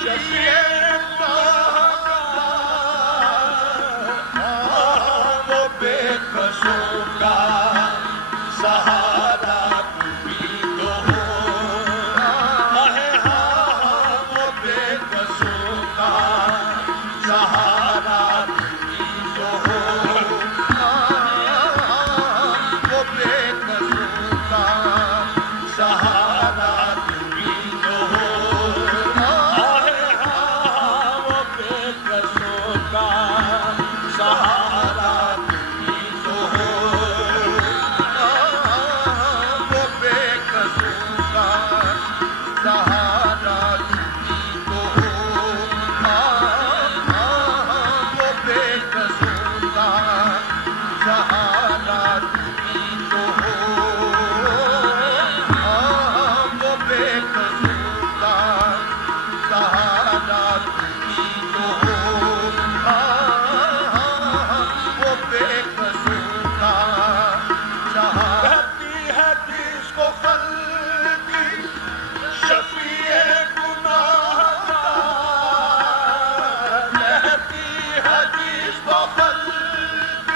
शफीए वो बेकसों का सहारा भी तो हो, वो बेकसों का सहारा भी तो हो, वो बेकसों का सहारा भी तो हो, वो बेकसों का सहारा भी तो हो, वो बेकसों का सहारा भी तो हो, वो बेकसों का सहारा भी तो हो, वो बेकसों का सहारा भी तो हो, वो बेकसों का सहारा। कहती है जिसको खल्क शफीए गुनाहगार, कहती है जिसको खल्क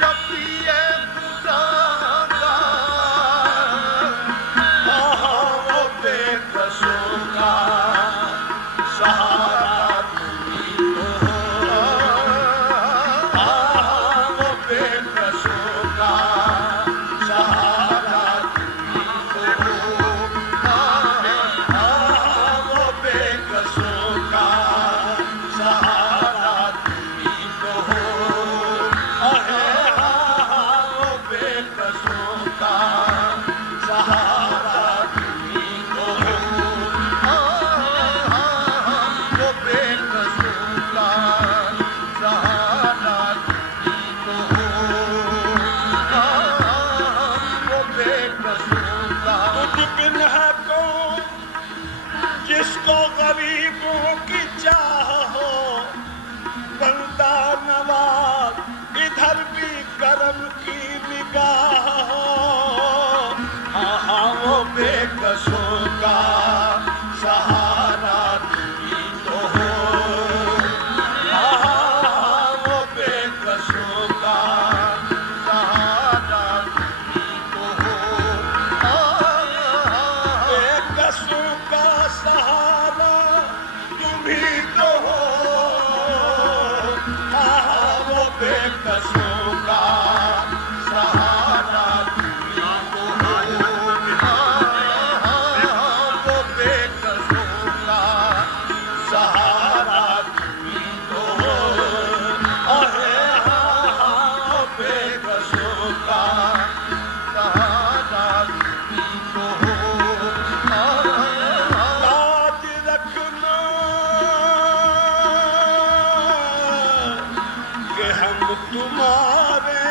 शफीए गुनाहगार, वो बेकसों का सहारा भी तो हो, वो बेकसों का सहारा भी तो हो, वो बेकसों का सहारा भी तो हो, वो बेकसों का सहारा भी तो हो, वो बेकसों का सहारा भी तो हो, वो बेकसों का। कुछ बिन है कौन जिसको गरीबों की चाह हो, बंदा नवाज इधर भी करम की निगाह हो, वो बेकसों का सहारा भी तो हो, वो बेकसों का सहारा भी तो हो, बेकसों का सहारा तुम भी तो हो, वो बेकसों का सहारा भी तो हो, वो बेकसों का सहारा भी तो हो, वो बेकसों का सहारा भी तो हो, याद रखना कि हम तुम्हारे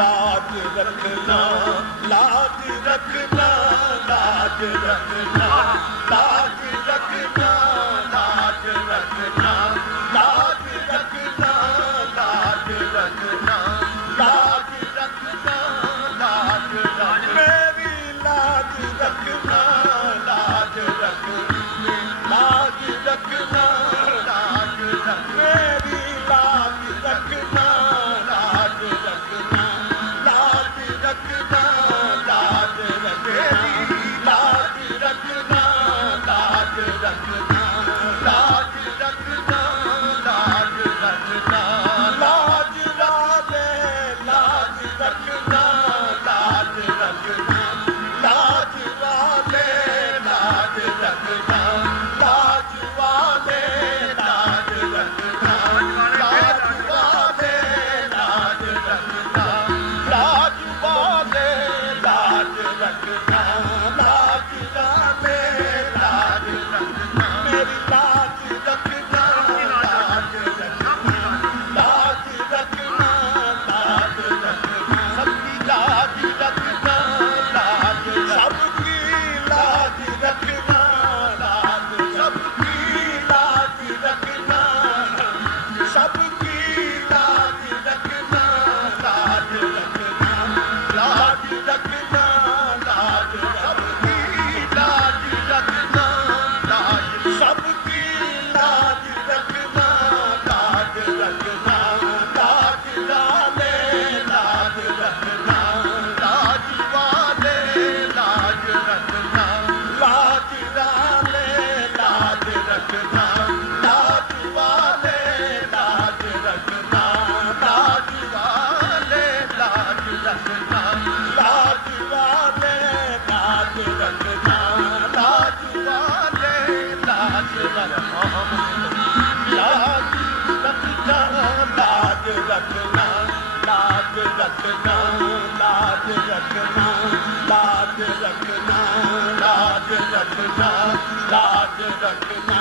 लाज रखना, लाज रखना, लाज रखना, लाज रखना, लाज रखना, लाज रखना, लाज रखना, लाज रखना, लाज रखना, मेरी लाज रखना, लाज रखना, लाज रखना, लाज रखना, मेरी लाज रखना, लाज रखना, लाज रखना, लाज रखना, लाज रखना, लाज रखना, लाज रखना, लाज रखना, लाज वाले लाज रखना, लाज रखना, लाज वाले लाज रखना, लाज वाले लाज रखना, लाज वाले लाज रखना, लाज वाले लाज रखना, लाज वाले लाज रखना, मेरी लाज रखना, लाज रखना, लाज रखना, लाज रखना, सबकी लाज रखना, लाज सबकी लाज रखना, लाज सबकी लाज रखना, सबकी लाज रखना, लाज रखना, लाज रखना, रखना, लाज रखना,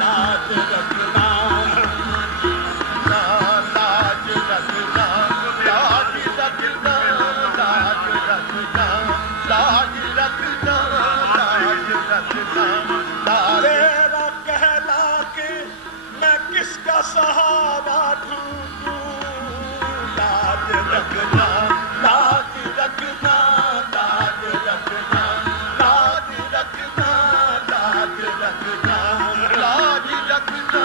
लाज रखना, लाज रखना, लाज रखना, लाज रखना, लाज रखना, लाज रखना। तेरा कहला के मैं किसका सहारा ढूंढूं, लाज रखना, लाज रखना, लाज रखना, लाज रखना, लाज रखना, लाज रखना।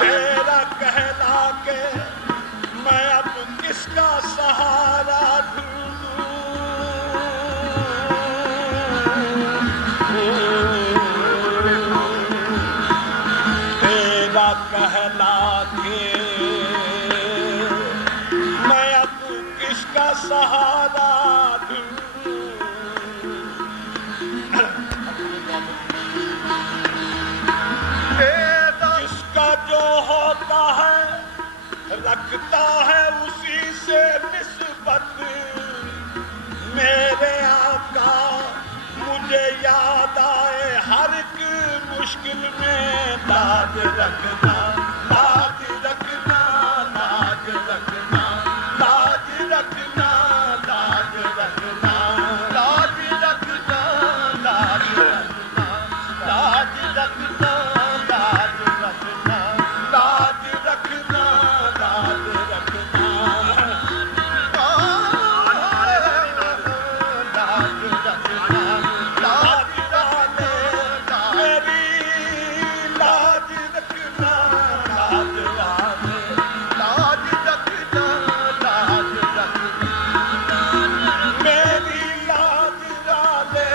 तेरा कहला के मैं अब किसका सहारा ढूंढूं, तेरा कहला के मैं अब किसका सहारा दूं। जिसका जो होता है रखता है उसी से निस्बत, मेरे आका मुझे याद आए हर एक मुश्किल में, लाज रखना, लाज रखना, लाज रखना, लाज रखना, लाज रखना, लाज रखना, लाज रखना, लाज रखना, लाज रखना, लाज रखना, लाज रखना, लाज रखना, लाज वाले मेरी लाज रखना, लाज वाले लाज रखना, लाज रखना, मेरी लाज वाले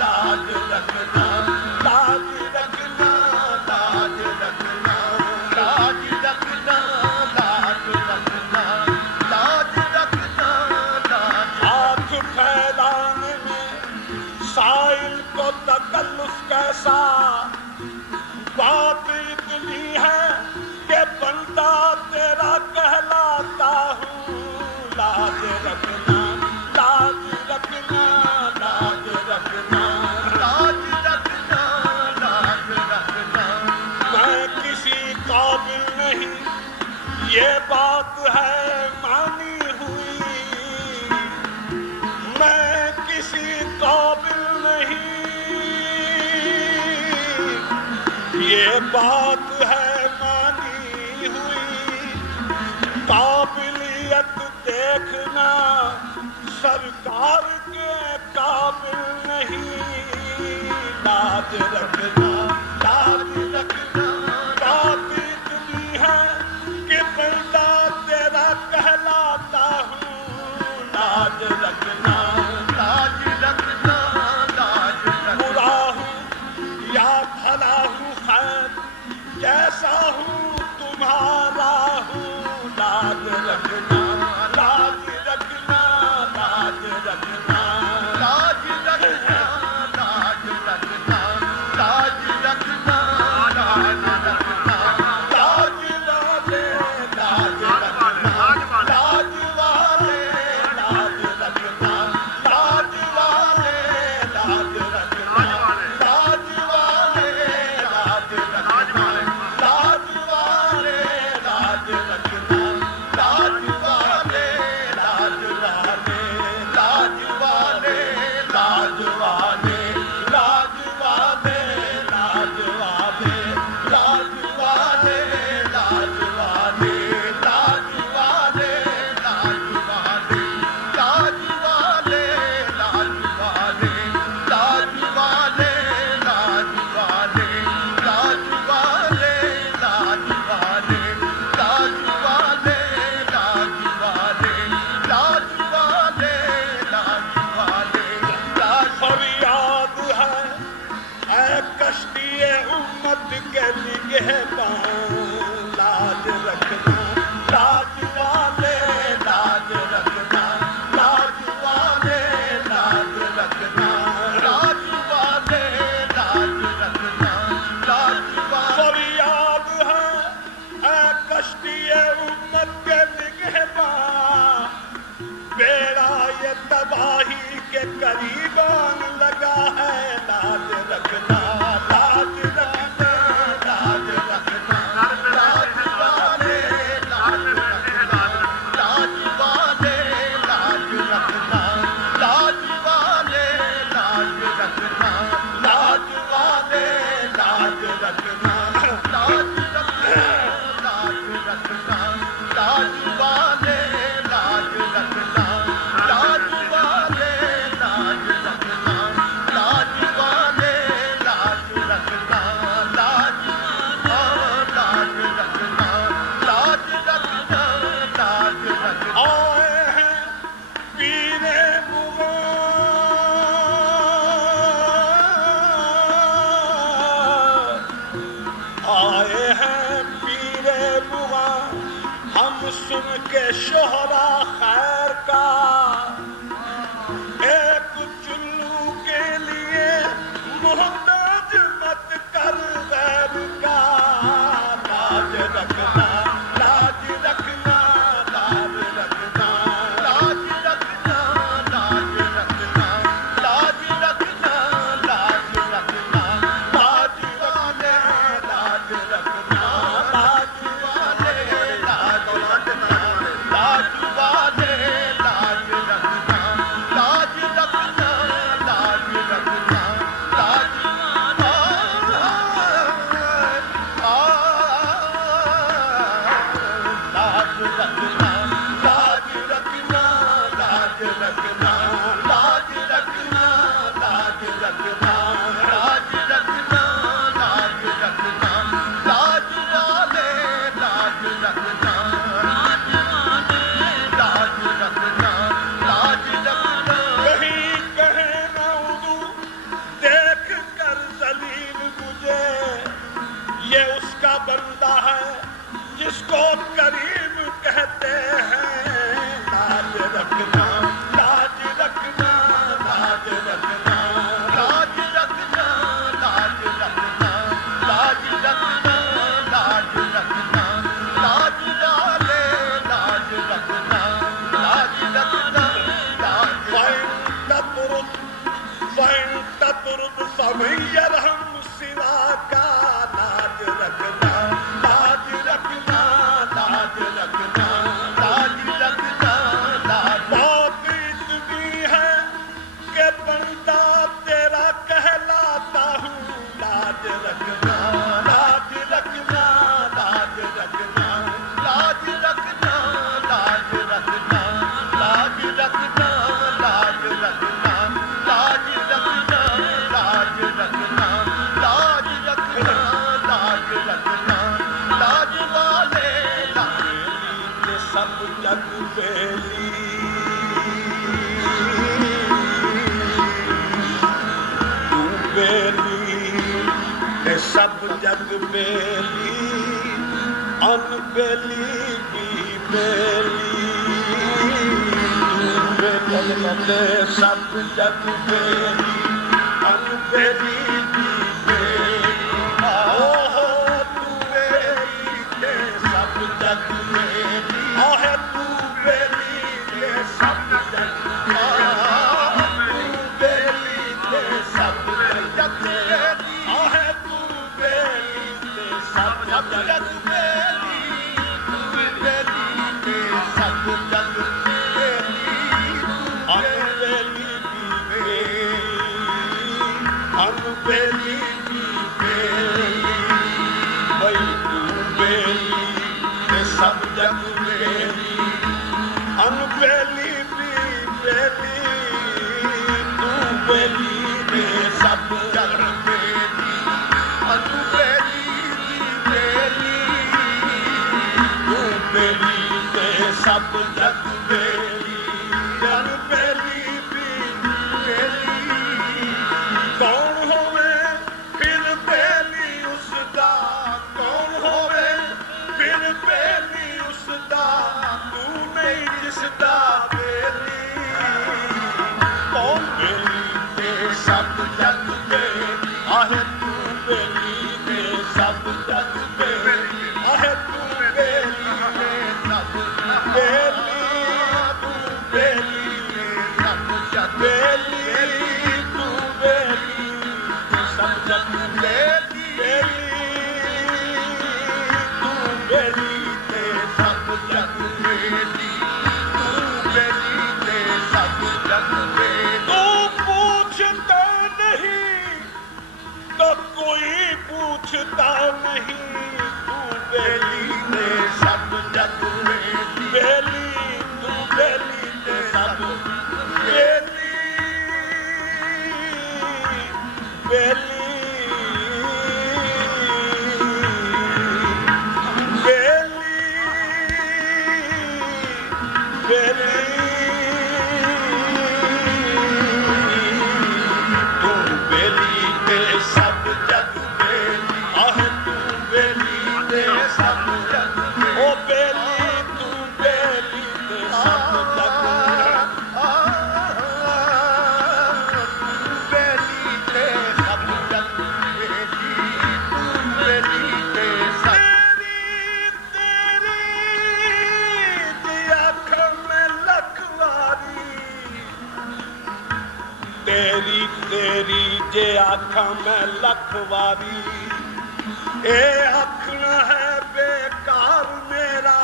लाज रखना, लाज रखना, लाज रखना, लाज रखना, लाज रखना, लाज रखना, लाज। हाथ फैलाने में साइल को तकल्लुफ कैसा, बात इतनी है कि बंदा तेरा कहलाता हूँ, लाज रखना, लाज रखना, लाज रखना, लाज रखना, लाज रखना। मैं किसी काबिल नहीं ये बात है मानी हुई, मैं किसी काबिल नहीं ये बात है मानी हुई, काबिलियत देखना सरकार के काबिल नहीं, लाज रखना, लाज रखना, बात इतनी है कि बंदा तेरा कहलाता हूँ, लाज रखना, लाज रखना, लाज रखना। बुरा हूँ या भला हूँ खैर कैसा हूँ तुम्हारा हूँ, लाज रखना, लाज रखना, लाज रखना, लाज रखना, लाज रखना, लाज रखना, लाज रखना, लाज वाले लाज रखना, लाज वाले लाज रखना, लाज वाले लाज रखना, लाज वाले लाज रखना, लाज वाले लाज रखना, लाज वाले लाज वाले, लाज वाले लाज वाले, लाज वाले लाज वाले, लाज वाले लाज वाले, लाज वाले लाज वाले, लाज वाले लाज वाले, लाज वाले लाज वाले, लाज वाले लाज वाले, लाज वाले लाज वाले, लाज वाले लाज वाले, लाज। फरियाद है कश्ती उम्मत के निगहबान, लाज रखना, लाज वाले लाज रखना, लाज वाले लाज रखना, लाज वाले लाज रखना, लाज वाले। फरियाद है कश्ती उम्मत के निगहबान, बेड़ा ये तबाही के करीबान लगा है, लाज रखना, लाज रखना, लाज रखना, लाज वाले लाज रखना, लाज वाले लाज रखना, लाज वाले लाज रखना, लाज वाले लाज रखना, लाज रखना, लाज रखना, लाज वाले लाज रखना, लाज वाले लाज रखना, लाज वाले लाज रखना, लाज लाज रखना, लाज रखना, लाज रखना। आए हैं पीरे बुआ, आए हैं पीरे बुआ, हम सुन के शोहरा खैर का, एक चुल्लू के लिए मोहताज मत कर गैर का, लाज रखना, लाज रखना, लाज रखना, लाज रखना, लाज रखना, लाज रखना, लाज रखना, लाज वाले लाज रखना, लाज वाले लाज रखना, लाज वाले लाज रखना, लाज रखना, लाज रखना, लाज लाज रखना, लाज रखना, लाज रखना, लाज रखना, लाज रखना, लाज रखना, लाज रखना, लाज वाले लाज रखना, लाज वाले लाज रखना, लाज रखना। कहीं कहे ना उदू देख कर जलील मुझे, ये उसका बंदा है जिसको करीम कहते हैं, लाज रखना, लाज रखना, लाज रखना, लाज रखना, लाज रखना, लाज रखना, लाज रखना, लाज वाले लाज रखना, लाज रखना, लाज वैन ततुरुद फमैयर हम सिवा का, लाज रखना, लाज रखना, लाज रखना, लाज रखना, लाज। बहुत इतनी है कि बंदा तेरा कहलाता हूँ, लाज रखना, लाज रखना, लाज रखना, लाज रखना, लाज रखना, लाज रखना, लाज रखना, लाज रखना, लाज रखना, लाज रखना, लाज रखना, लाज वाले लाज सब जग बेली, तू बेली ये सब जग बेली, अनबेली भी बेली, तू बेली सब जग बेली, अनबेली भी बेली, ओहो तू बेली ये सब जग बेली, ओहे तू बेली ये सब जग बेली, तू बेली ये सब जग बेली, ओहे तू बेली ये सब जग बेली, तू बेली ये सब जग बेली, अनबेली भी बेली, अनबेली भी बेली, वही तू बेली ये सब जग बेली, अनबेली भी बेली, तू बेली ये सब जग बेली, अनबेली भी बेली, तू बेली ये सब जग बेली, अनबेली भी बेली। कौन होवे फिर बेली उसदा, कौन होवे फिर बेली उसदा, तू नहीं जिसदा बेली, कौन बेली के सब जग बेली, आहे तू बेली के सब जग बेली, आहे तू बेली के सब बेली, तू बेली के सब जग बेली, तू बेली पूछता नहीं तू बेली ने सब जग बेली बेली तू बेली ने सब बेली बेली तेरी जे आँखां में लखवारी ए आखना है बेकार मेरा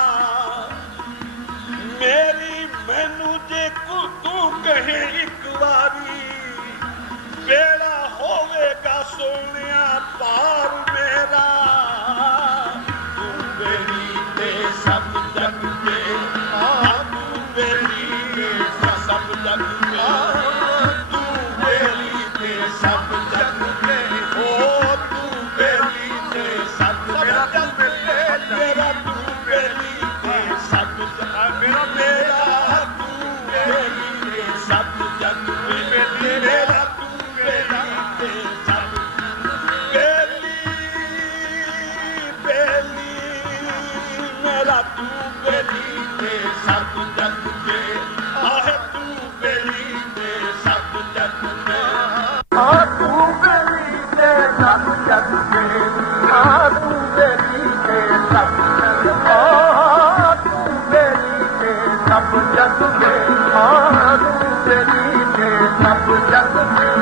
मेरी मैनू जे तू कहे एक बारी बेड़ा होवेगा सोनिया पार मेरा तू बेली ते सब जग के तू बेली ते सब जग के सब जग में ओ तू बेली ते सब जग में मेरा तू बेली ते सब जग मेरा तू बेली ते सब जग में मेरा तू बेली ते सब बेली बेली मेरा तू बेली ते सब जग में आहे तू बेली ते सब जग में तू बेली ते सब जग में तू बेली ते सब जग तू बेली ते सब जग में तू बेली ते सब जग में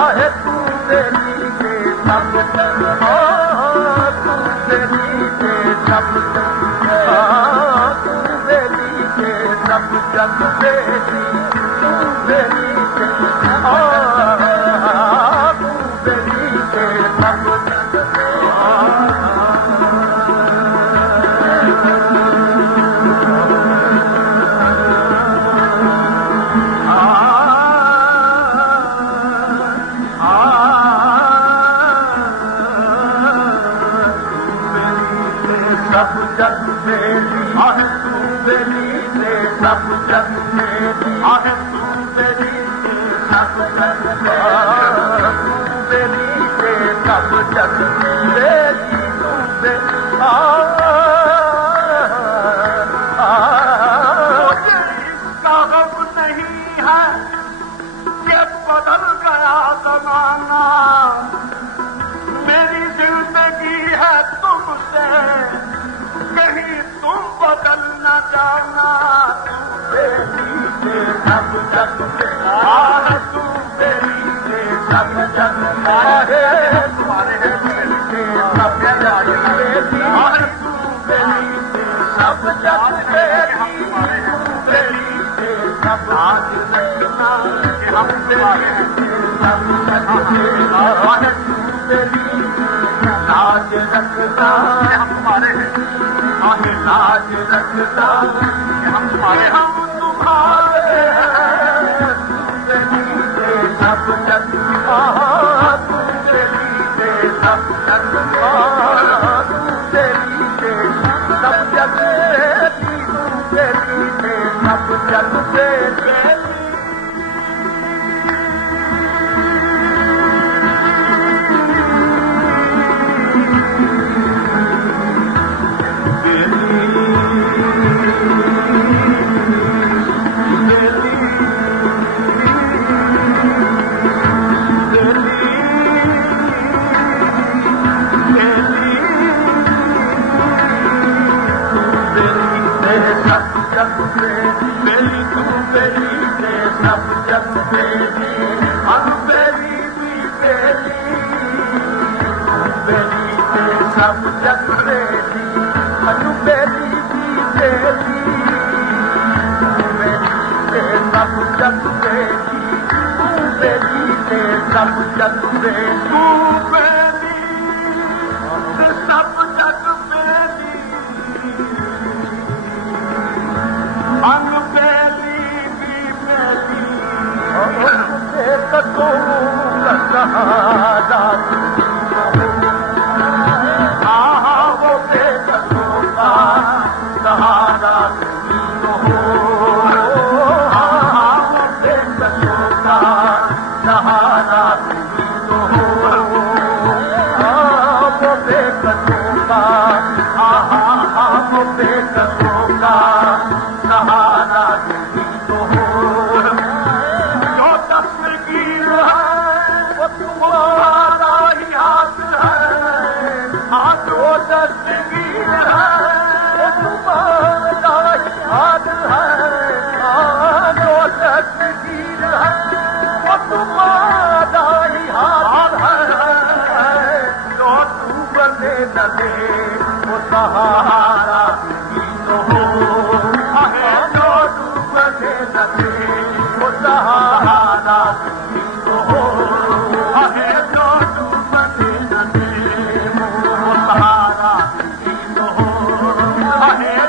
आहे तू बेली ते सब जग तू बेली ते सब जग तू बेली ते सब जग बेली तू बेली ते सब जग बेली आहे तू बेली ते सब जग बेली आहे तू बेली ते सब जग तू बेली ते सब जग बेली तू बेली मुझे इसका गम नहीं है कि बदल गया ज़माना मेरी जिंदगी है तुमसे कहीं तुम बदल न जाना तू बेली ते सब जग आहे तू बेली ते सब जग आहे तुम्हारे बेली ते सब जग बेली आहे तू बेली ते सब जग बेली बेली ते सब आज रखना हम बेली ते सब जग आहे तू बेली लाज रखना हम तुम्हारे आहे लाज रखना हम तुम्हारे हम तुम्हारे तू बेली ते सब जग तू बेली ते सब जग तू बेली ते सब जग बेली तू बेली ते सब जग बेली बेली तू बेली ते सब जग बेली अनु बेली भी बेली बेली ते सब जग बेली अनु बेली भी बेली बेली ते सब जग बेली बेली ते सब जग बेली सहारा वो बेकसों का सहारा वो बेकसों का सहारा वो बेकसों का वो बेकसों का सहारा तो हो जो दस्तगीर है वो तुम्हारा ही हाथ है जो दस्तगीर है वो तुम्हारा ही हाथ है जो दस्तगीर है वो तुम्हारा ही हाथ है जो तू बने न दे वो सहारा तो हो जो तू बने न दे वो सहारा तो हो जो तू बने न दे वो सहारा तो हो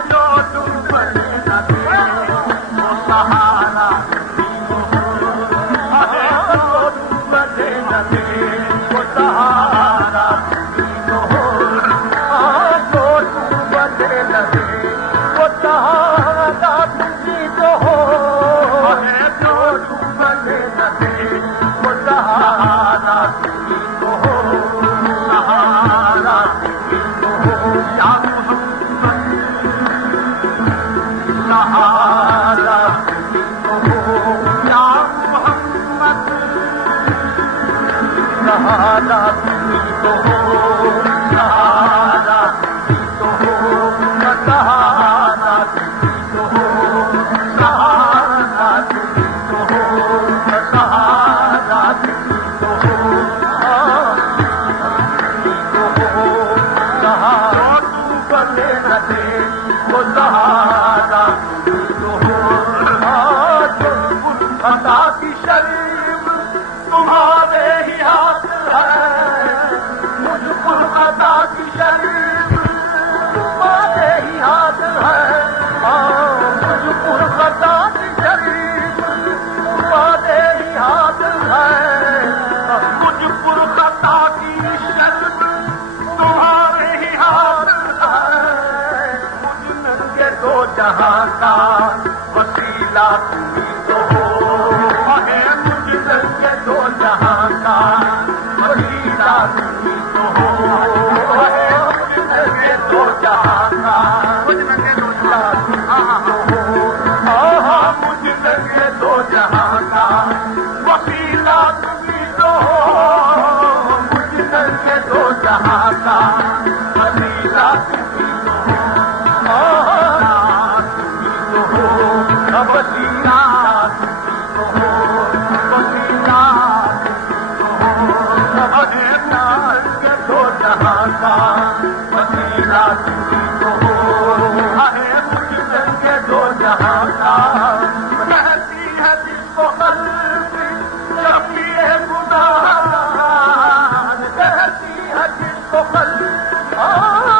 जो तू बने न दे वो सहारा तो हो जो तू बने न दे वो सहारा तो हो जो तू बने न दे वो सहारा तो हो जो तू बने न दे वो सहारा तो हो सहारा तो हो या मोहम्मद सहारा तो हो या मोहम्मद सहारा तो हो सहारा तो हो सहारा तो हो सहारा तो हो सहारा तो हो सहारा तू बने न दे वो सहारा तो हो खता की शरीफ तुम्हारे ही हाथ है मुझको खता की शरीफ तुम्हारे ही हाथ है मुझको खता की शरीफ तुम्हारे ही हाथ है मुझको खता की शरीफ तुम्हारे ही हाथ है मुझ नंगे दो जहां का वसीला तुम्ही तो हो है मुझ नंगे दो जहां का वसीला तुम्ही तो हो है मुझ नंगे दो जहां का मुझ नंगे दो जहां हो मुझ नंगे दो जहां का वसीला तुम्ही तो हो मुझ नंगे दो जहां का वसीला तुम्ही तो हो वसीला तो हो वसीला तो हो के दो जहां का वसीला तो हो है मुझ के दो जहां का कहती है जिसको कल्ब शफीए गुनाह कहती है जिसको कल्ब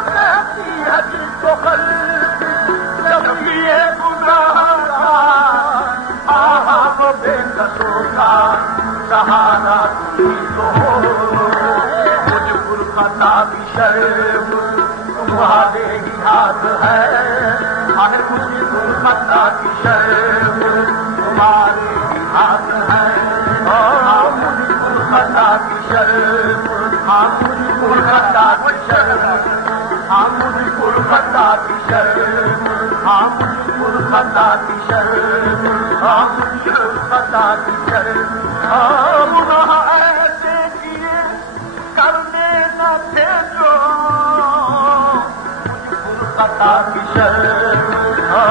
कहती है जिसको कल्ब शफीए गुनाह वो बेकसों का सहारा तुम्ही तो हो मुझ पुरखता की शर्म तुम्हारे ही हाथ है आखिर मुझ पुरखता की शर्म तुम्हारे ही हाथ है मुझ पुरखता की शर्म मुझ पुरखता की शर्म मुझ पुरखता की शर्म मुझ पुरखता की शर्म मुझ पुरखता की शर्म गुनाह ऐसे किए करने न थे जो मुझ पुरखता की शर्म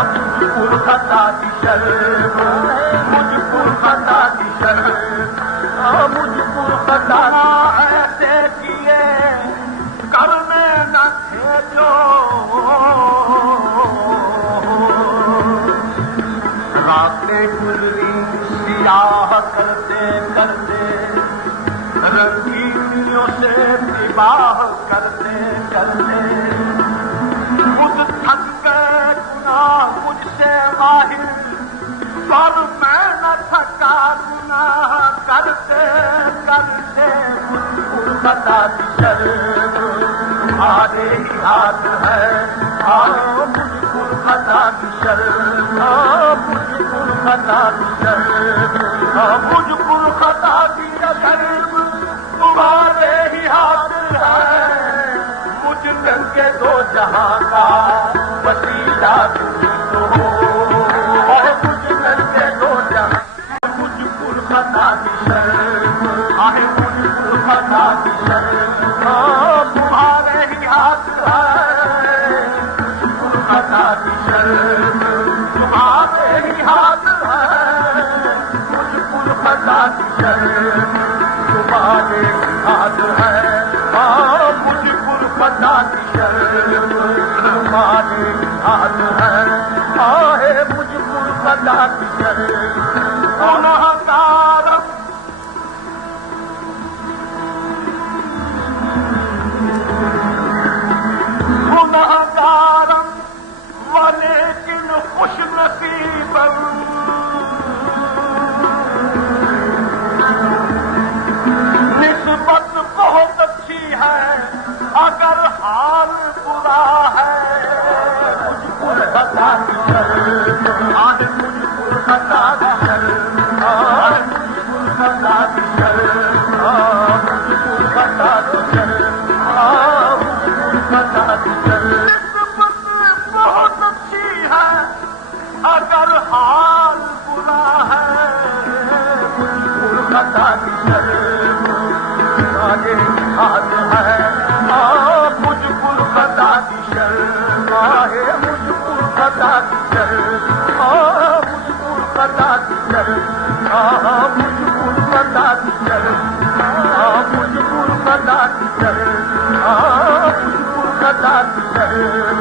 मुझ पुरखता की शर्म मुझ पुरखता की शर्म मुझ पुरखता ऐसे किए करने न थे जो रातें गुजरी सियाह करते करते रंगीनियों से विवाह करते करते खुद थक गए गुनाह मुझसे माहिर पर मैं न थका गुनाह करते खता की शर्म तुम्हारे ही हाथ है। मुझको खता की शर्म मुझको खता की शर्म मुझको खता की शर्म तुम्हारे ही हाथ है। मुझ के दो जहां का वसीला तुम तो हो। मुझ के दो जहां मुझको खता की शर्म आहे मुझको खता की शर्म तुम्हारे ही हाथ है। मुझको खता की शर्म तुम्हारे ही हाथ है। मुझको खता की शर्म तुम्हारे ही हाथ है। मुझको खता की शर्म तुम्हारे ही हाथ है। मुझको खता की शर्म गुनहगारम गुनहगारम वलेकिन खुशनसीबम निस्बत बहुत अच्छी है अगर हाल बुरा है। मुझको खता की शर्म आज मुझको खता की शर्म मुझको खता की शर्म मुझको खता की शर्म मुझको खता की शर्म निस्बत बहुत अच्छी है अगर हाल बुरा है। मुझको खता की शर्म तुम्हारे हाथ है। मुझको खता की शर्म आहे मुझको खता की शर्म मुझको खता की शर्म मुझको खता की शर्म मुझको खता की शर्म मुझको खता की शर्म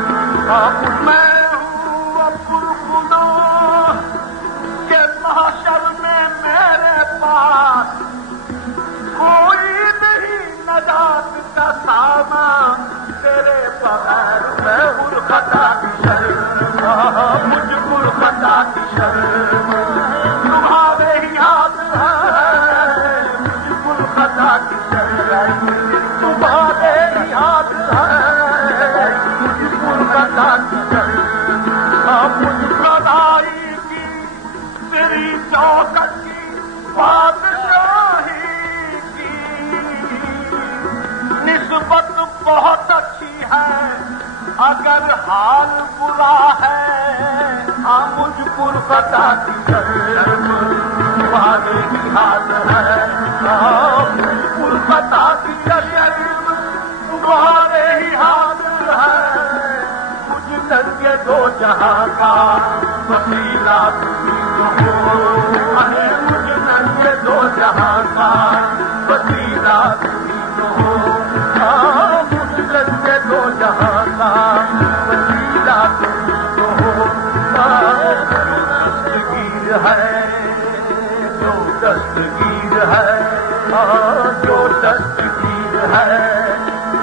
मैं हूँ अब्दुल गुनाह के महशर में मेरे पास कोई नहीं नजात का सामान तेरे बगैर। मैं हूँ खता की शर्म मुझको खता की शर्म तुम्हारे ही हाथ है। मुझको खता की शर्म तुम्हारे ही हाथ है। मुझको खता की शर्म मुझको आई की तेरी चौकट की बादशाही की निस्बत बहुत अच्छी है अगर हाल बुरा है। मुझको खता की शर्म तुम्हारे ही हाथ है। मुझको खता की शर्म तुम्हारे ही हाथ है। मुझ के दो जहां का वसीला तुम तो हो। मुझ के दो जहां का वसीला तुम तो हो। मुझ के दो जहां का वसीला तुम तो हो। दस्तगीर है जो दस्तगीर है जो दस्तगीर है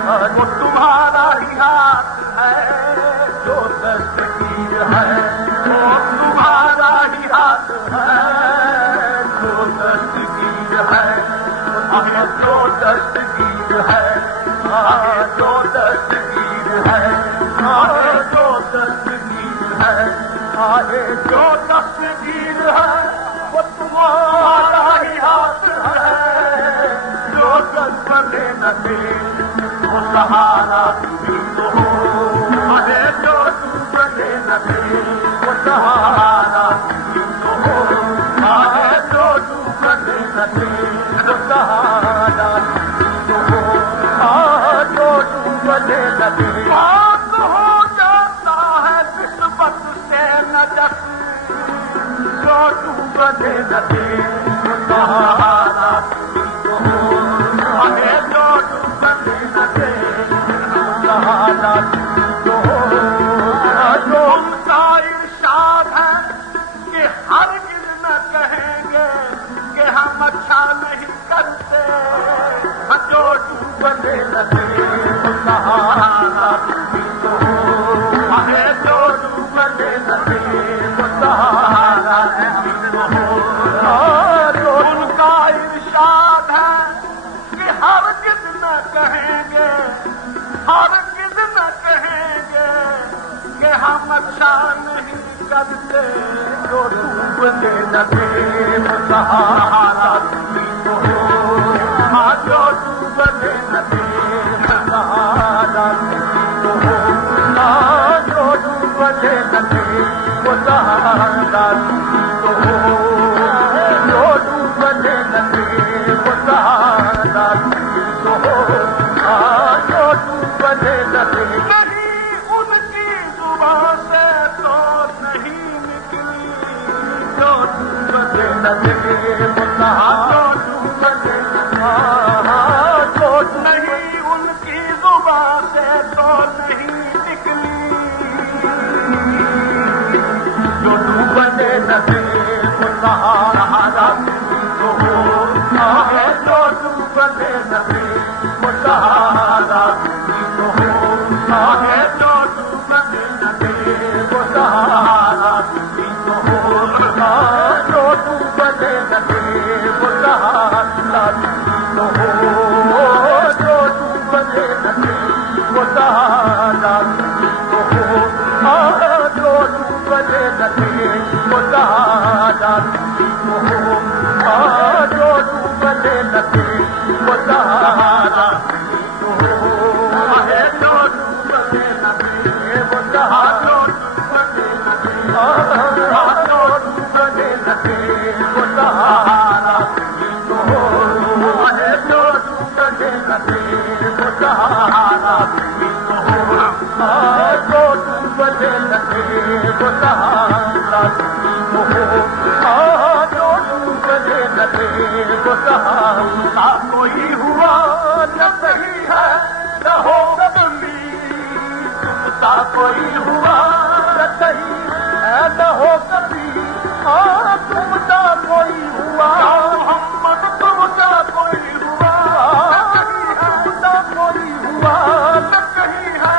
वो तुम्हारा ही हाथ है। जो दस्तगीर है वो तुम्हारा ही हाथ है। जो दस्तगीर है जो दस्तगीर है जो दस्तगीर है जो दस्तगीर है जो दस्तगीर है वो तुम्हारा ही हाथ है। जो बने न दे वो सहारा तुम्ही तो हो। जो तू बने न दे वो सहारा तुम्ही तो हो। जो तू बने न दे वो सहारा तुम्ही तो हो। जो तू बने न दे पाक हो जाता है निस्बत से नजस। जो तू बने न दे वो सहारा तुम्ही तो हो। जो तू बने न दे वो सहारा तुम्ही तो हो। जो उनका इरशाद है कि हरगिज़ न कहेंगे कि हम अच्छा नहीं करते। जो तू बने न दे वो सहारा तुम्ही तो हो। जो तू बने न दे वो सहारा तुम्ही तो हो। जो उनका डूबते न थे वो सहारा भी तो हो, हाँ जो डूबते न थे सहारा भी तो हो, हाँ जो डूबते न थे वो सहारा भी तो हो, जो डूबते न थे वो सहारा भी तो हो, हाँ जो डूबते न थे। नहीं उनकी जुबान से तो नहीं निकली जो डूबते न थे वो सहारा जो डूबते जो नहीं उनकी जुबान से तो नहीं निकली जो डूबते न थे वो सहारा तो हो, जो डूबते न थे वो सहारा तो हो, जो डूबते न थे वो सहारा तो हो, जो डूबते न थे वो सहारा तो हो, जो डूबते न थे वो सहारा तो हो, जो डूबते न थे वो सहारा तो हो, जो डूबते न थे वो सहारा तो हो, जो डूबते न थे वो सहारा जो डूबते न थे वो सहारा तो हो, जो डूबते न थे वो सहारा तो हो, जो डूबते न थे वो सहारा तो हो, जो डूबते न थे वो सहारा कोई हुआ न सही है न हो कभी, तुमसा कोई हुआ न सही है न हो कभी, तुमसा कोई हुआ मोहम्मद तुमसा कोई हुआ, तुमसा कोई हुआ न कहीं है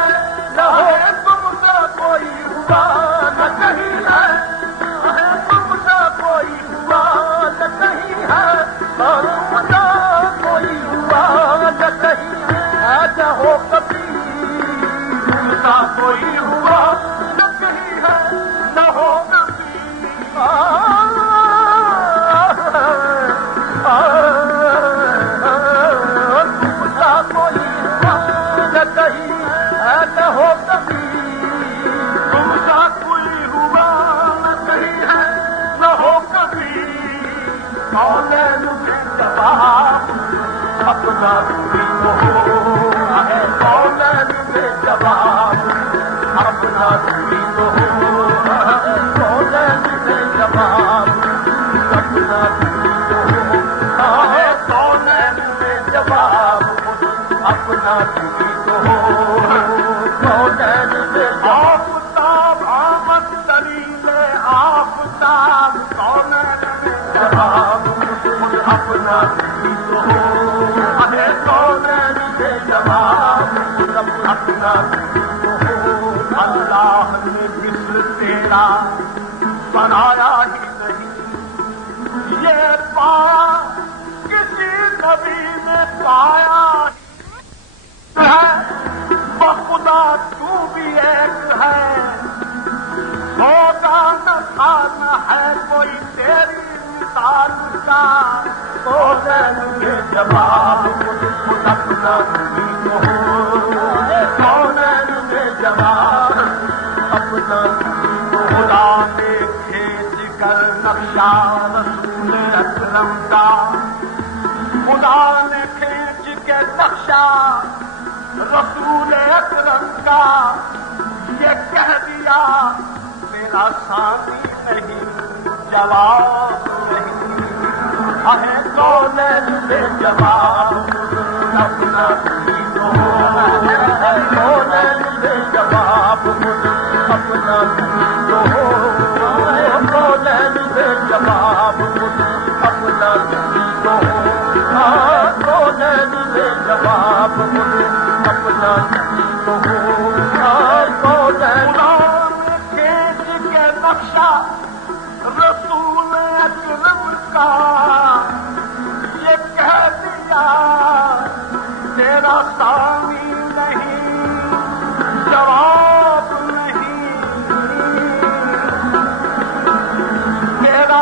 न हो, तुमसा कोई हुआ न कहीं है, तुमसा कोई हुआ न कहीं है, तुमसा कोई हुआ न कहीं है न हो कभी, तुमसा कोई हुआ न कहीं है न हो कभी, तुमसा कोई हुआ न कहीं है न हो कभी, तुमसा कोई हुआ न कहीं है न हो कभी, कौन जवाब अपना भी तो हो, कौन जवाब अपना भी तो हो, कौन जवाब अपना भी तो हो, कौन जवाब अपना भी तो हो, कौन आफताब आमद तरीले आफताब कौन जवाब अपना भी तो हो, कौन जवाब अपना भी तो हो, अल्लाह ने मिस्र तेरा बनाया ही नहीं, ये पाया किसी नबी ने पाया है, बखुदा तू भी एक है, होगा न था न है कोई तेरी मिसाल का, कौन जवाब अपना भी तो हो, कौन जवाब अपना भी तो हो, खुदा ने खींच कर नक्शा रसूल अकरम का, खुदा ने खींच के नक्शा रसूल अकरम का, ये कह दिया मेरा साथी नहीं जवाब नहीं है, कौन जवाब अपना भी तो हो, कौन जवाब अपना भी तो हो, कौन जवाब अपना भी तो हो, कौन जवाब अपना भी तो हो, कौन खेत के नक्शा रसूल अकरम का, ये कह दिया तेरा सामी नहीं जवाब नहीं, तेरा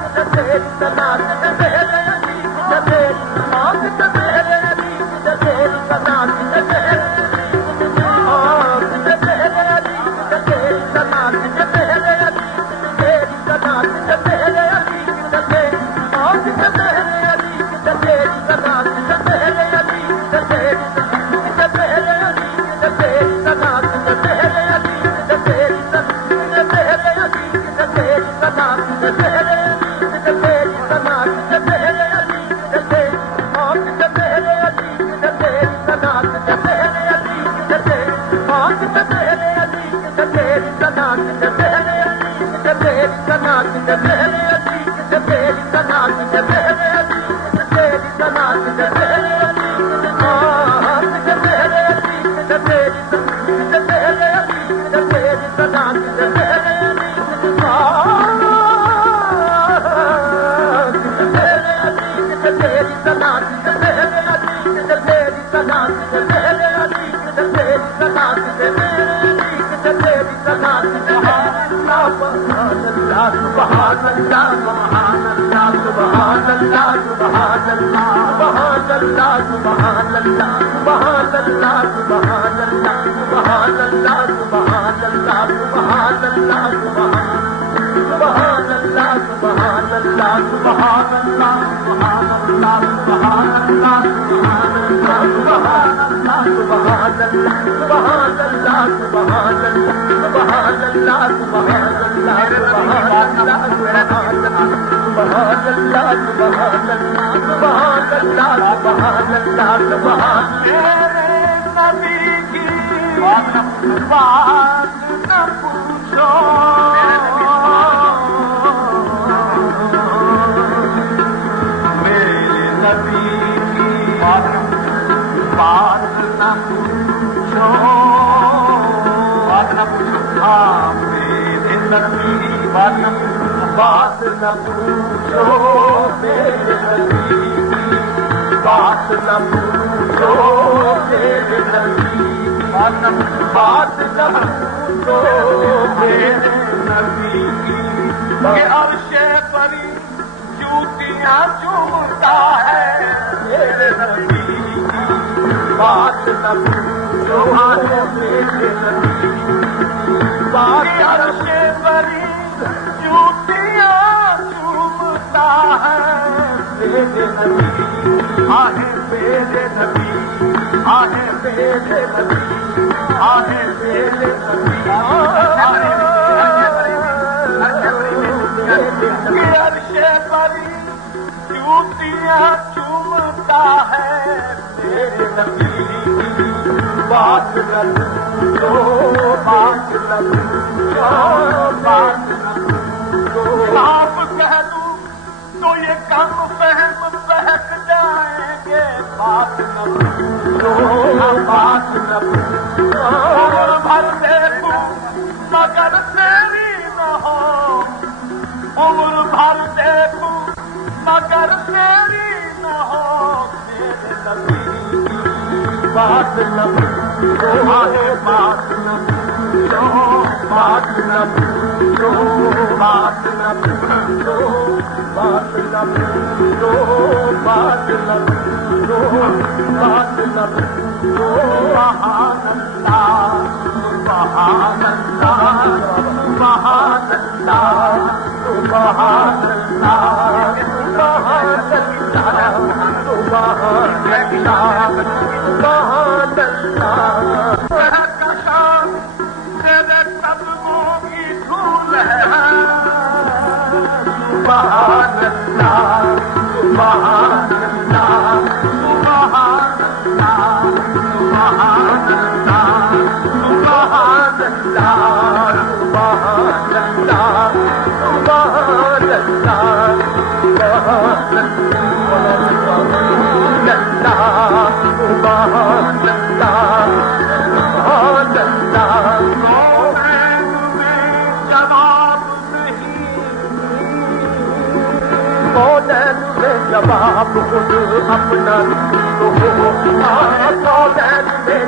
जवाब खुद अपना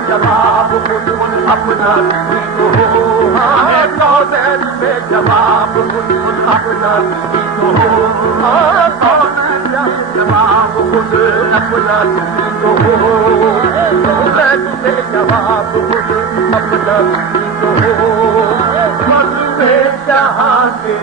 जवाब खुद अपना जवाब अपना तो कौन जवाब खुद अपना तो तुझे जवाब खुद अपना तो जहाँ के